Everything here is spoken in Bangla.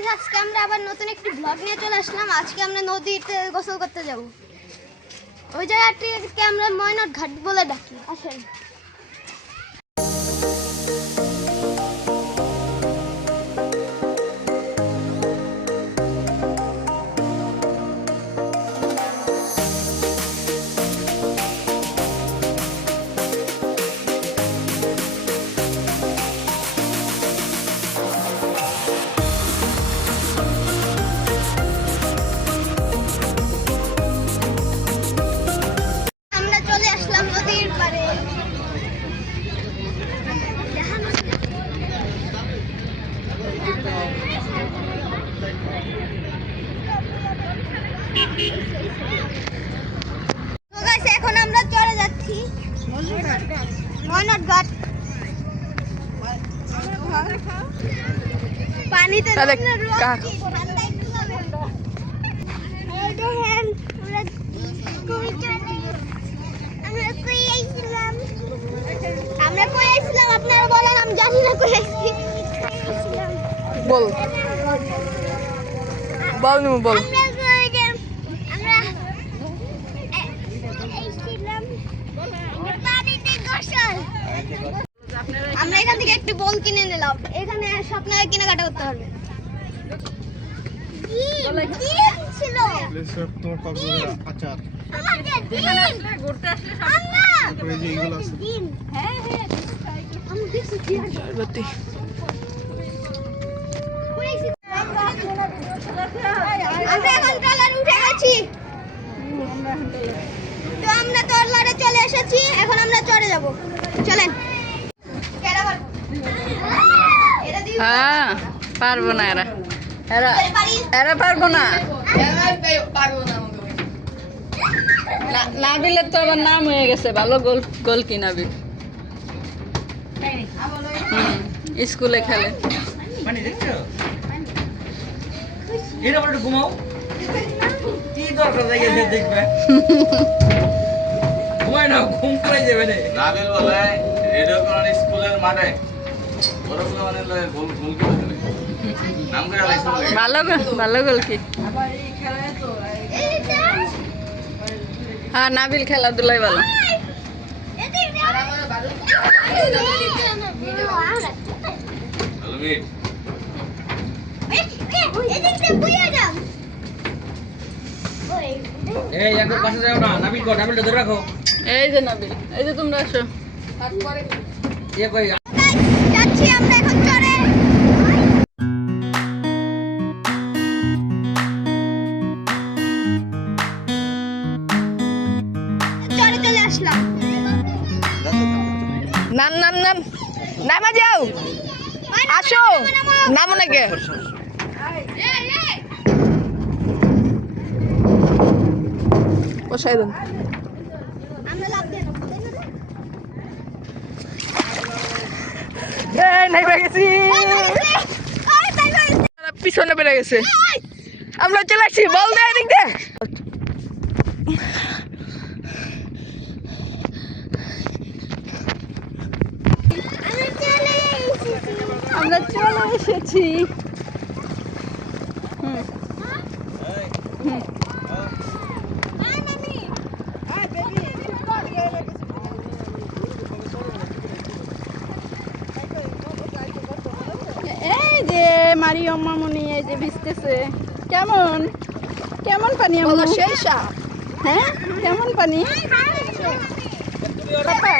গাইজ আজকে আমরা আবার নতুন একটি ব্লগ নিয়ে চলে আসলাম। আজকে আমরা নদীতে গোসল করতে যাব। ওই জায়গাটিকে আমরা ময়নট ঘাট বলে ডাকি। আসেন। এখন আমরা চলে যাচ্ছি। পানিতে আমরা কই আইছিলাম? আপনারা বলেন আমি জানি না কই আইছি। বল। বল বল আমরা কই যে আমরা এ- আইছিলাম পানিতে গোসল আমরা বল কিনে নিলাম। এখানে এসে আপনারা কেনাকাটা করতে পারবেন হ্যাঁ হ্যাঁ বাতি আমরা এখন ট্রলারে উঠে গেছি। তো আমরা ট্রলারে চলে এসেছি। এখন আমরা চড়ে যাব। চলেন। হ্যাঁ পারব না এরা। এরা এরা পারি পারব না। না- নাবিলের তো আবার নাম হয়ে গেছে ভালো গোল গোল কি নাবিল? স্কুলে খেলে। মানে ঘুমাও। কি দরকার দেখবে? ঘুমায় না ঘুম করে যাবে রে। নাবিল বলে রেডিও স্কুলের মাঠে ভালো গো- ভালো গোল কি? হ্যাঁ নাবিল খেলাধুলাই ভালো। এই যে নাবিল এই যে তোমরা আসো। যাচ্ছি আমরা এখন চড়ে চড়ে চলে নাম নাম নাম। নামা যাও। আসো। নামো নাকি? বসাই আমরা লাভ দিয়ে দেবো, তাই না রে? এই নাইবা গেছি ওই পাইছে! ওই তাই পাইছে! পিছনে বেড়ে গেছে। আমরা চলে আসছি বল দে এদিক দে। আমরা চলে এসেছি। এসেছি হুম। যে অম্মা মামুনি এই যে ভিজতেছে কেমন কেমন পানি বলো সেই হ্যাঁ কেমন পানি পাপা